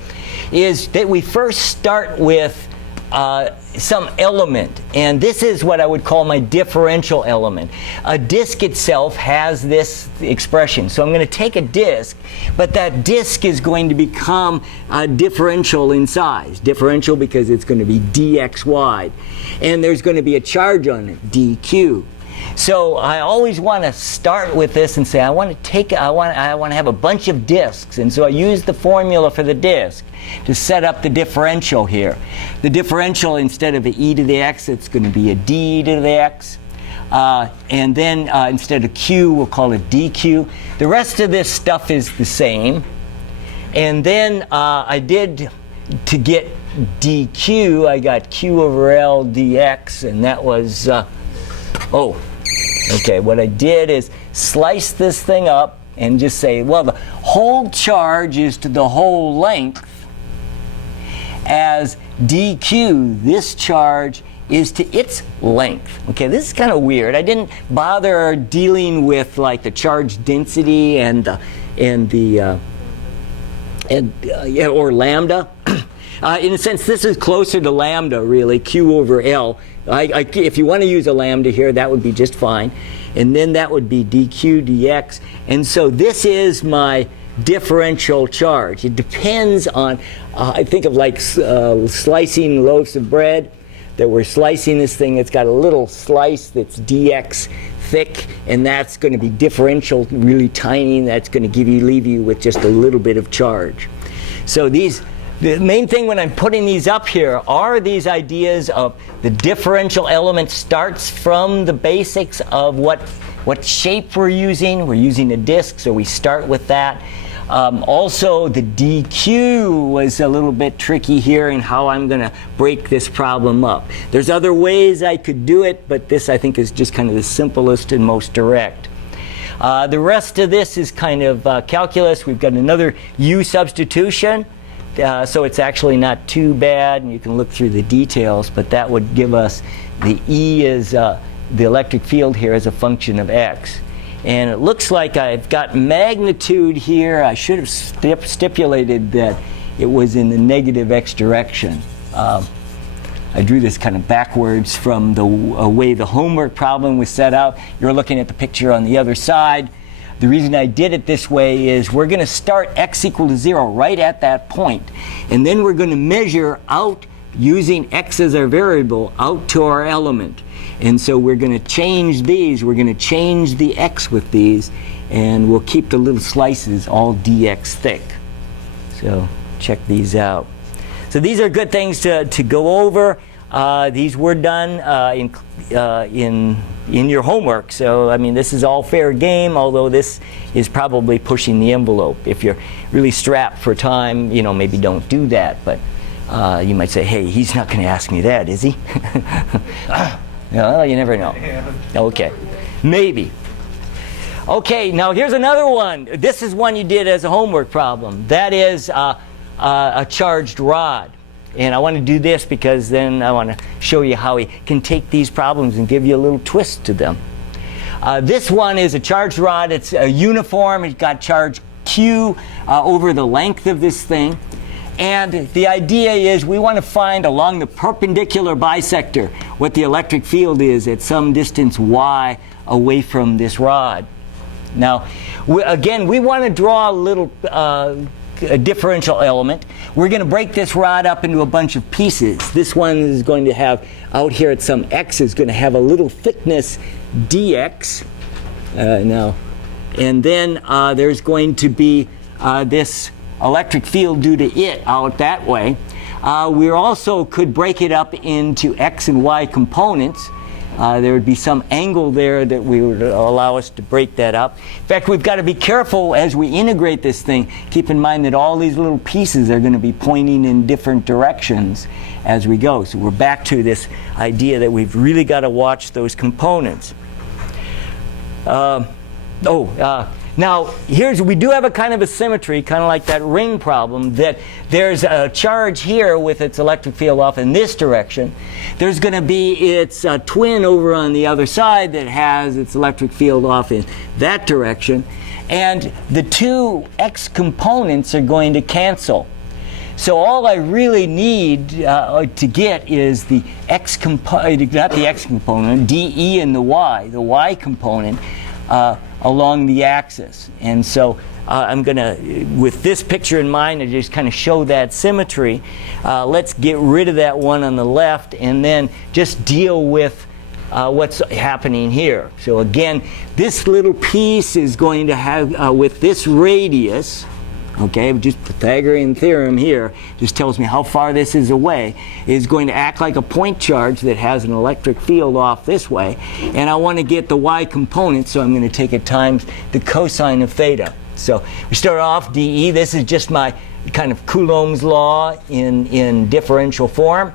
Is that we first start with some element, and this is what I would call my differential element. A disk itself has this expression, so I'm going to take a disk, but that disk is going to become a differential in size. Differential because it's going to be dxy, and there's going to be a charge on it, dq. So I always want to start with this and say I want to have a bunch of disks, and so I use the formula for the disk to set up the differential here. The differential, instead of an e to the x, it's going to be a d to the x, and then instead of q, we'll call it dq. The rest of this stuff is the same, and then I did, to get dq, I got q over l dx, and that was okay, what I did is slice this thing up and just say, well, the whole charge is to the whole length, as dq, this charge, is to its length. Okay, this is kind of weird. I didn't bother dealing with like the charge density or lambda. In a sense, this is closer to lambda, really, q over L. If you want to use a lambda here, that would be just fine. And then that would be dq dx. And so this is my differential charge. It depends on, I think of like slicing loaves of bread, that we're slicing this thing. It's got a little slice that's dx thick, and that's going to be differential, really tiny, and that's going to leave you with just a little bit of charge. So the main thing when I'm putting these up here are these ideas of the differential element starts from the basics of what shape we're using. We're using a disk, so we start with that. Also, the dq was a little bit tricky here in how I'm going to break this problem up. There's other ways I could do it, but this I think is just kind of the simplest and most direct. The rest of this is kind of calculus. We've got another u substitution. So it's actually not too bad, and you can look through the details, but that would give us the E is the electric field here as a function of x. And it looks like I've got magnitude here. I should have stipulated that it was in the negative x direction. I drew this kind of backwards from the way the homework problem was set out. You're looking at the picture on the other side. The reason I did it this way is we're going to start x equal to 0 right at that point. And then we're going to measure out, using x as our variable, out to our element. And so we're going to change these. We're going to change the x with these, and we'll keep the little slices all dx thick. So check these out. So these are good things to go over. These were done in your homework, so I mean this is all fair game, although this is probably pushing the envelope. If you're really strapped for time, maybe don't do that, but you might say, hey, he's not going to ask me that, is he? Well, you never know. Okay, maybe. Okay, now here's another one. This is one you did as a homework problem. That is a charged rod. And I want to do this because then I want to show you how we can take these problems and give you a little twist to them. This one is a charged rod. It's a uniform. It's got charge Q over the length of this thing. And the idea is we want to find along the perpendicular bisector what the electric field is at some distance y away from this rod. Now, again, we want to draw a little differential element. We're going to break this rod up into a bunch of pieces. This one is going to have, out here at some x, is going to have a little thickness dx. Now, and then there's going to be this electric field due to it out that way. We also could break it up into x and y components. There would be some angle there that we would allow us to break that up. In fact, we've got to be careful as we integrate this thing. Keep in mind that all these little pieces are going to be pointing in different directions as we go. So we're back to this idea that we've really got to watch those components. Now, we do have a kind of a symmetry, kind of like that ring problem, that there's a charge here with its electric field off in this direction. There's going to be its twin over on the other side that has its electric field off in that direction. And the two x components are going to cancel. So all I really need to get is the x component, not the x component, dE and the y component, along the axis. And so I'm going to, with this picture in mind, to just kind of show that symmetry. Let's get rid of that one on the left and then just deal with what's happening here. So again, this little piece is going to have, with this radius, okay, just Pythagorean theorem here just tells me how far this is away, is going to act like a point charge that has an electric field off this way. And I want to get the y component, so I'm going to take it times the cosine of theta. So we start off dE. This is just my kind of Coulombs law in differential form.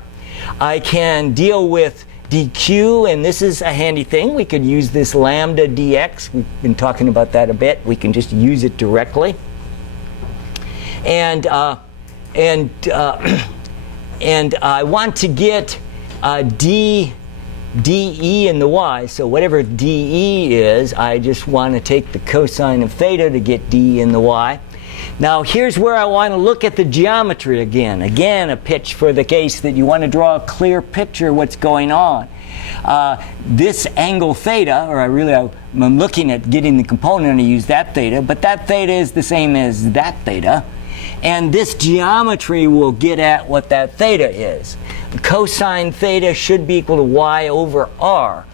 I can deal with dq, and this is a handy thing. We could use this lambda dx. We've been talking about that a bit. We can just use it directly. And I want to get dE in the y. So whatever dE is, I just want to take the cosine of theta to get dE in the y. Now here's where I want to look at the geometry again. Again, a pitch for the case that you want to draw a clear picture of what's going on. This angle theta, or I'm looking at getting the component and I use that theta, but that theta is the same as that theta. And this geometry will get at what that theta is. The cosine theta should be equal to y over r.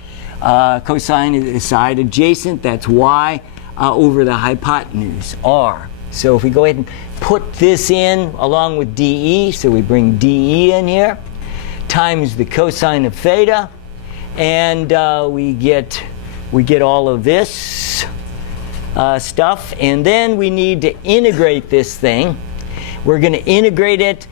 Cosine is the side adjacent, that's y over the hypotenuse, r. So if we go ahead and put this in along with dE, so we bring dE in here, times the cosine of theta, and we get all of this stuff. And then we need to integrate this thing. We're going to integrate it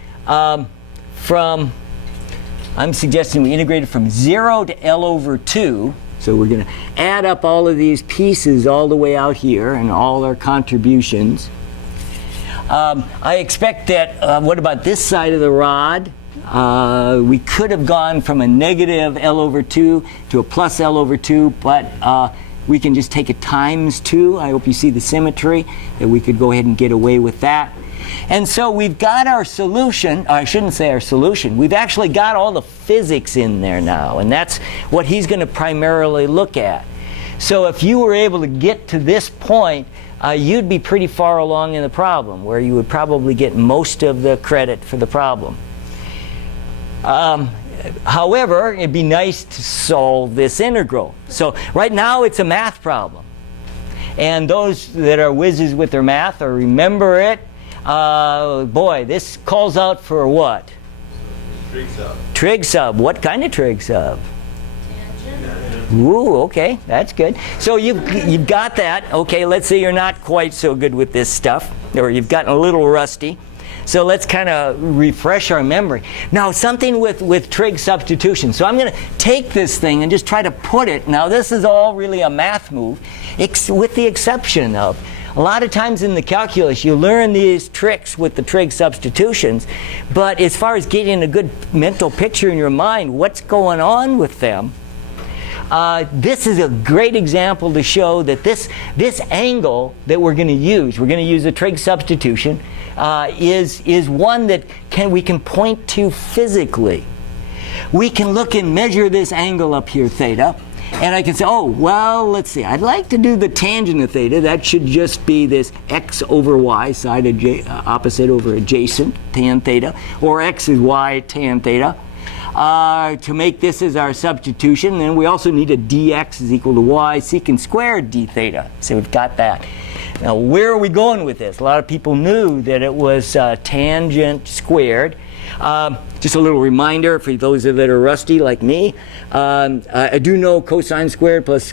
I'm suggesting we integrate it from 0 to L over 2. So we're going to add up all of these pieces all the way out here and all our contributions. I expect that, what about this side of the rod? We could have gone from a negative L over 2 to a plus L over 2, but we can just take a times 2. I hope you see the symmetry, that we could go ahead and get away with that. And so we've got our solution. I shouldn't say our solution. We've actually got all the physics in there now, and that's what he's going to primarily look at. So if you were able to get to this point, you'd be pretty far along in the problem, where you would probably get most of the credit for the problem. However, it'd be nice to solve this integral. So right now it's a math problem. And those that are whizzes with their math or remember it, boy, this calls out for what? Trig sub. Trig sub. What kind of trig sub? Tangent. Ooh, okay, that's good. So you've got that. Okay, let's say you're not quite so good with this stuff, or you've gotten a little rusty. So let's kind of refresh our memory. Now, something with trig substitution. So I'm going to take this thing and just try to put it. Now, this is all really a math move, with the exception of a lot of times in the calculus, you learn these tricks with the trig substitutions, but as far as getting a good mental picture in your mind, what's going on with them, this is a great example to show that this angle that we're going to use a trig substitution, is one that we can point to physically. We can look and measure this angle up here, theta, And I can say, oh, well, let's see. I'd like to do the tangent of theta. That should just be this x over y, side opposite over adjacent, tan theta, or x is y tan theta. To make this as our substitution, then we also need a dx is equal to y secant squared d theta. So we've got that. Now, where are we going with this? A lot of people knew that it was tangent squared. Just a little reminder for those that are rusty like me. I do know cosine squared plus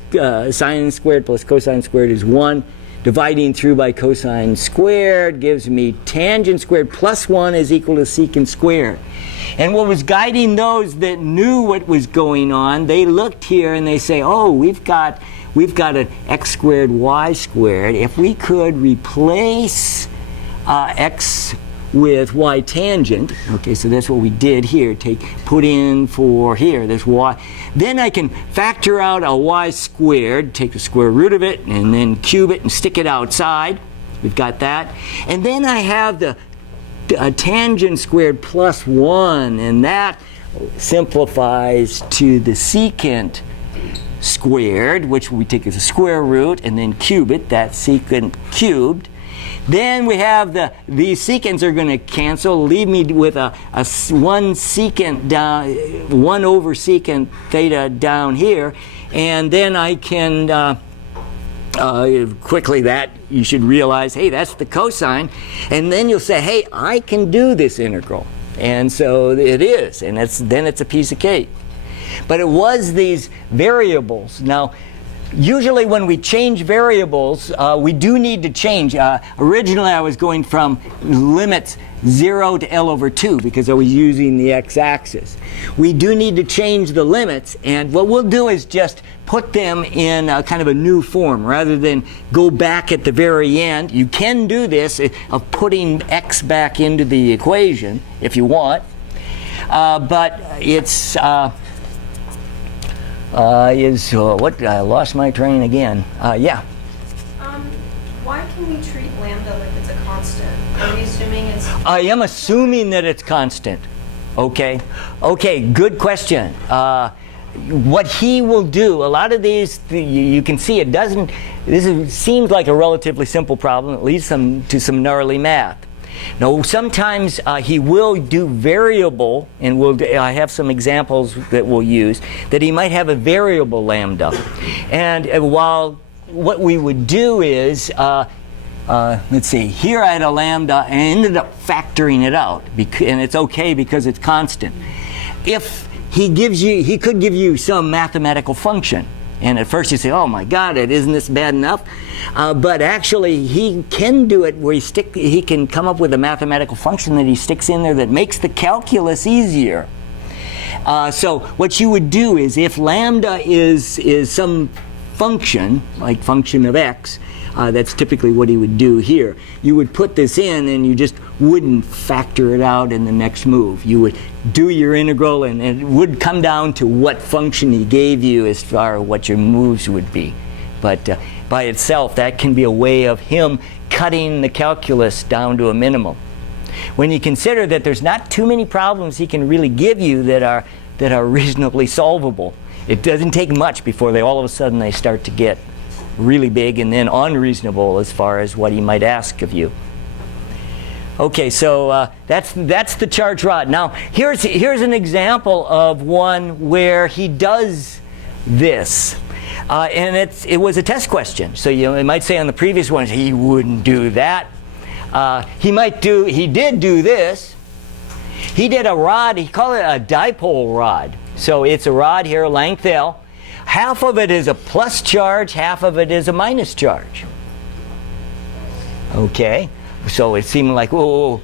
sine squared plus cosine squared is 1. Dividing through by cosine squared gives me tangent squared plus 1 is equal to secant squared. And what was guiding those that knew what was going on, they looked here and they say, oh, we've got an x squared y squared. If we could replace x with y tangent, okay, so that's what we did here. Put in for here, this y. Then I can factor out a y squared, take the square root of it, and then cube it and stick it outside. We've got that. And then I have the tangent squared plus 1, and that simplifies to the secant squared, which we take as a square root, and then cube it, that's secant cubed. Then we have these secants are going to cancel, leave me with a 1 secant down, 1 over secant theta down here, and then I can quickly that you should realize, hey, that's the cosine, and then you'll say, hey, I can do this integral, and so it is, and then it's a piece of cake. But it was these variables. Now, usually when we change variables, we do need to change. Originally I was going from limits 0 to L over 2 because I was using the x-axis. We do need to change the limits, and what we'll do is just put them in kind of a new form rather than go back at the very end. You can do this of putting x back into the equation if you want, but it's what? I lost my train again. Yeah. Why can we treat lambda like it's a constant? Are we assuming it's... I am assuming that it's constant. Okay. Okay, good question. What he will do, a lot of these, you can see it doesn't, seems like a relatively simple problem. It leads to some gnarly math. Now, sometimes he will do variable, and I have some examples that we'll use, that he might have a variable lambda. And while what we would do is, let's see, here I had a lambda, and I ended up factoring it out, and it's okay because it's constant. If he could give you some mathematical function. And at first you say, oh my God, isn't this bad enough? But actually he can do it where he can come up with a mathematical function that he sticks in there that makes the calculus easier. So what you would do is if lambda is some function, like function of x, that's typically what he would do here. You would put this in and you just wouldn't factor it out in the next move. You would do your integral and it would come down to what function he gave you as far as what your moves would be. But by itself, that can be a way of him cutting the calculus down to a minimum. When you consider that there's not too many problems he can really give you that are reasonably solvable, it doesn't take much before all of a sudden they start to get really big and then unreasonable as far as what he might ask of you. Okay, so that's the charge rod. Now, here's an example of one where he does this, and it was a test question. So it might say on the previous ones he wouldn't do that. He did do this. He did a rod. He called it a dipole rod. So it's a rod here, length L. Half of it is a plus charge, half of it is a minus charge. Okay, so it seemed like, oh,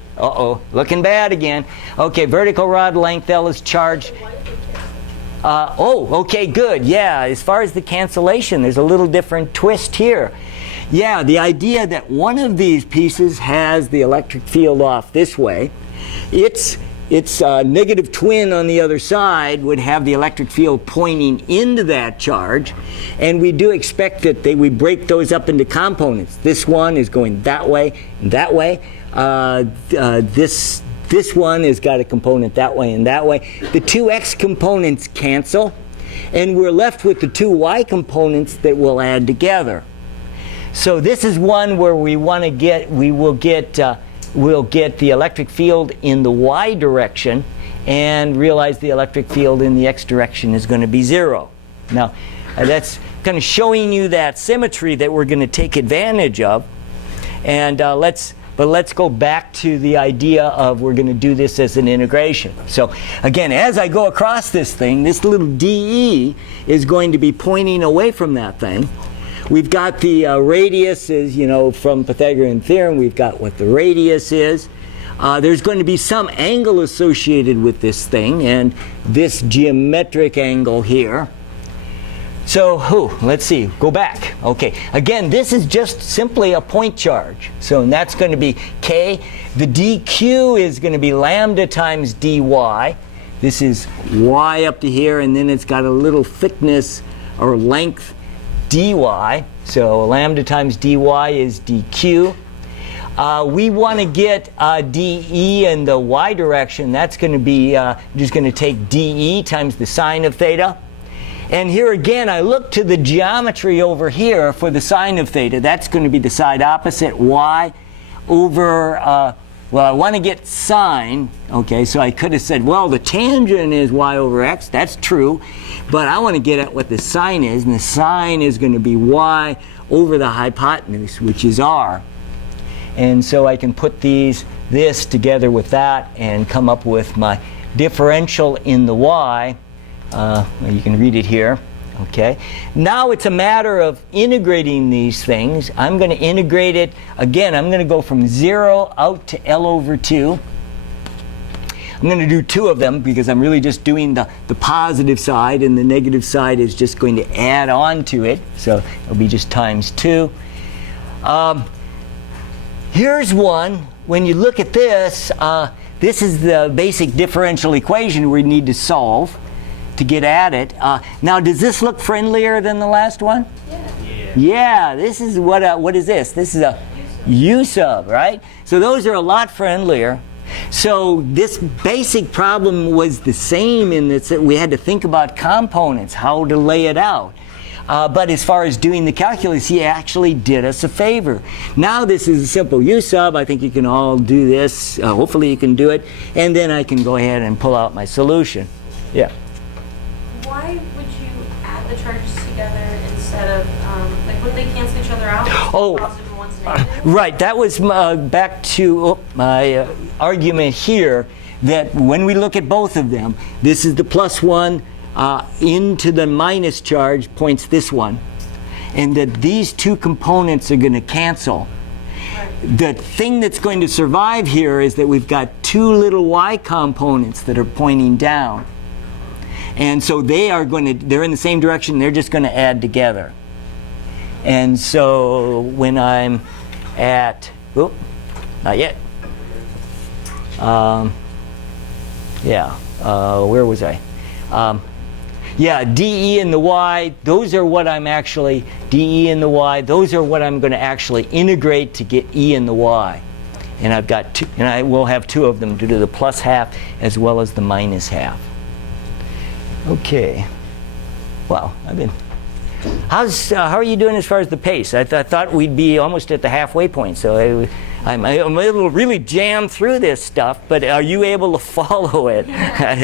looking bad again. Okay, vertical rod length L is charged. Okay, good. Yeah, as far as the cancellation, there's a little different twist here. Yeah, the idea that one of these pieces has the electric field off this way. Its negative twin on the other side would have the electric field pointing into that charge, and we do expect that we break those up into components. This one is going that way and that way. This one has got a component that way and that way. The two x components cancel. and we're left with the two y components that we'll add together. So this is one where we'll get the electric field in the y direction and realize the electric field in the x direction is going to be 0. Now, that's kind of showing you that symmetry that we're going to take advantage of. And let's go back to the idea of we're going to do this as an integration. So again, as I go across this thing, this little dE is going to be pointing away from that thing. We've got the radius is, from Pythagorean theorem, we've got what the radius is. There's going to be some angle associated with this thing, and this geometric angle here. So, let's see, go back. Okay, again, this is just simply a point charge. So that's going to be k. The dq is going to be lambda times dy. This is y up to here, and then it's got a little thickness or length dy. So lambda times dy is dq. We want to get dE in the y direction. That's going to be just going to take dE times the sine of theta. And here again, I look to the geometry over here for the sine of theta. That's going to be the side opposite, y over, well, I want to get sine. Okay, so I could have said, well, the tangent is y over x. That's true. But I want to get at what the sine is. And the sine is going to be y over the hypotenuse, which is r. And so I can put this together with that and come up with my differential in the y. You can read it here. Okay. Now it's a matter of integrating these things. I'm going to integrate it. Again, I'm going to go from 0 out to L over 2. I'm going to do 2 of them because I'm really just doing the positive side, and the negative side is just going to add on to it. So it'll be just times 2. Here's one. When you look at this, this is the basic differential equation we need to solve to get at it. Now, does this look friendlier than the last one? Yeah, this is what is this? This is a U sub, right? So those are a lot friendlier. So this basic problem was the same in that we had to think about components, how to lay it out. But as far as doing the calculus, he actually did us a favor. Now this is a simple U sub. I think you can all do this. Hopefully you can do it. And then I can go ahead and pull out my solution. Yeah. Why would you add the charges together instead of, wouldn't they cancel each other out? Oh, Positive and one's negative? right. That was back to my argument here that when we look at both of them, this is the +1 into the minus charge points this one. And that these two components are going to cancel. Right. The thing that's going to survive here is that we've got two little y components that are pointing down. And so they're in the same direction, they're just going to add together. And so when I'm at, not yet. Where was I? dE and the y, those are what I'm actually, dE and the y, those are what I'm going to actually integrate to get E and the y. And I've got two, and I will have 2 of them to do the +½ as well as the -½ Okay. Well, how are you doing as far as the pace? I thought we'd be almost at the halfway point, so I'm able to really jam through this stuff, but are you able to follow it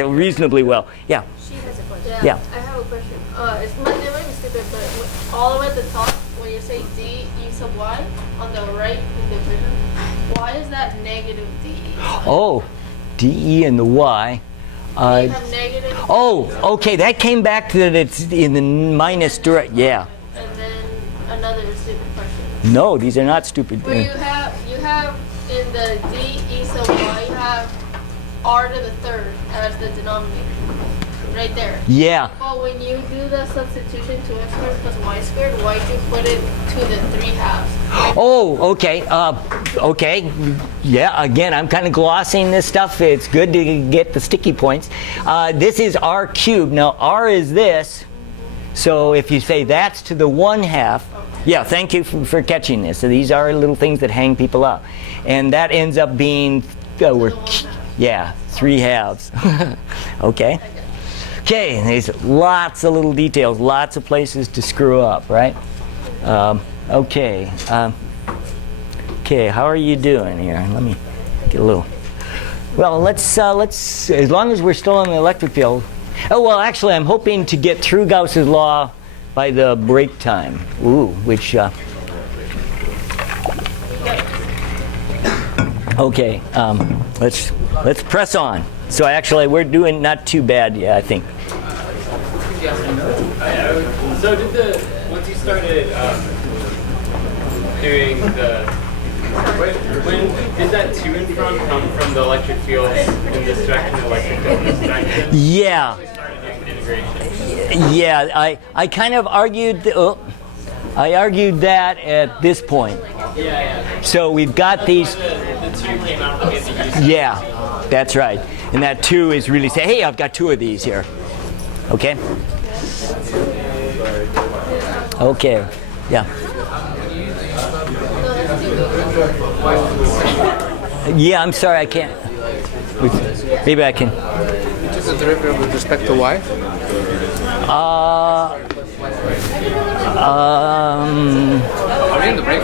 reasonably well? Yeah. She has a question. Yeah. I have a question. It might be stupid, but all the way at the top, when you say d e sub y, on the right in the equation, why is that negative d? Oh, dE and the y. You have negative. Oh, okay. That came back to that it's in the minus direct. Yeah. And then another stupid question. No, these are not stupid. Where you have in the d e sub y, you have r to the third as the denominator, right there. Yeah. But when you do the substitution to x squared plus y squared, why'd you put it to the 3/2? Oh, okay. Okay. Yeah, again, I'm kind of glossing this stuff. It's good to get the sticky points. This is r cubed. Now, r is this. So if you say that's to the 1/2, yeah, thank you for catching this. So these are little things that hang people up. And that ends up being, 3/2. Okay. Okay, there's lots of little details, lots of places to screw up, right? Okay. Okay, how are you doing here? Let me get a little. Well, let's as long as we're still in the electric field. Oh, well, actually, I'm hoping to get through Gauss's law by the break time. Ooh, which. Okay, let's press on. So actually, we're doing not too bad, yeah, I think. So once you started doing when did that to and come from the electric field in this direction, the electric field in this direction? Yeah. You started doing integration. Yeah, I kind of argued, I argued that at this point. Yeah. So we've got these. The two came out to get the use. Yeah, that's right. And that 2 is really say, hey, I've got 2 of these here. Okay? Okay, yeah. Yeah, I'm sorry, I can't. Maybe I can. Just the derivative with respect to y? Are we in the break?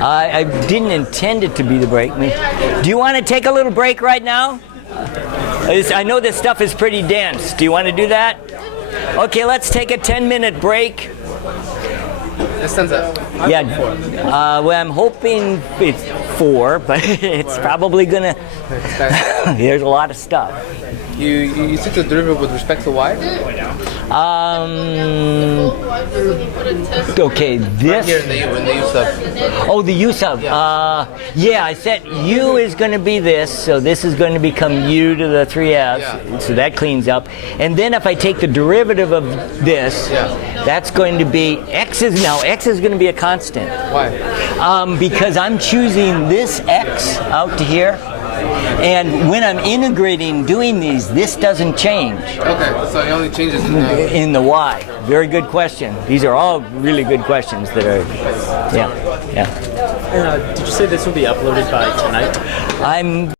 I didn't intend it to be the break. Do you want to take a little break right now? I know this stuff is pretty dense. Do you want to do that? Okay, let's take a 10-minute break. This stands up. Yeah. Well, I'm hoping it's 4, but it's probably gonna. There's a lot of stuff. You took the derivative with respect to y? Okay, this. Here in the use of. Oh, the use of. Yeah, I said u is going to be this, so this is going to become u to the 3s. Yeah. So that cleans up. And then if I take the derivative of this, that's going to be x is going to be a constant. Why? Because I'm choosing this x out to here. And when I'm integrating, doing these, this doesn't change. Okay, so it only changes In the y. Very good question. These are all really good questions that are, yeah. And did you say this will be uploaded by tonight? I'm